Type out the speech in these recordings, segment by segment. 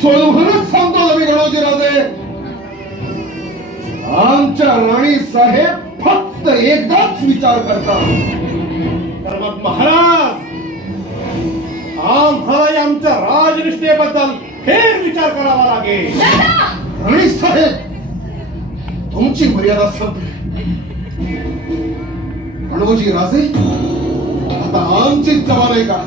स्वरूपच सांगतो रवी गणोजी राजे आमच्या राणी साहेब फक्त एकदाच विचार करतात. तर मग महाराज आम्हाला आमच्या राजनिष्ठेबद्दल फेर विचार करावा लागेल. राणी साहेब तुमची मर्यादा संपली गणोजी राजे आता आमची जबान आहे का?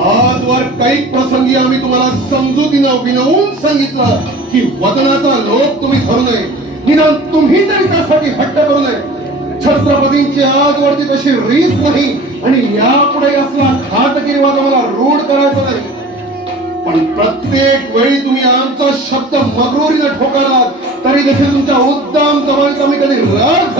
आजवर काही प्रसंगी आम्ही तुम्हाला समजुतीनं विनवून सांगितलं की वदनाचा लोक तुम्ही धरू नये. निदान तुम्ही तरी त्यासाठी हट्ट करू नये. छत्रपतींची आजवरची तशी रीस नाही आणि यापुढे असला घातगिरीवाद आम्हाला रूढ करायचा नाही. पण प्रत्येक वेळी तुम्ही आमचा शब्द मगरुरीने ठोकालात तरी देखील तुमच्या उद्दाम जमानीत आम्ही कधी राग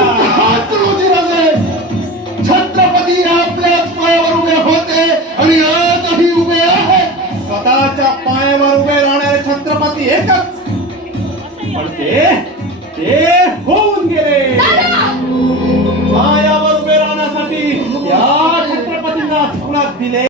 पण ते ते होऊन गेले माया बरोबर राहण्यासाठी या छत्रपतींना दिले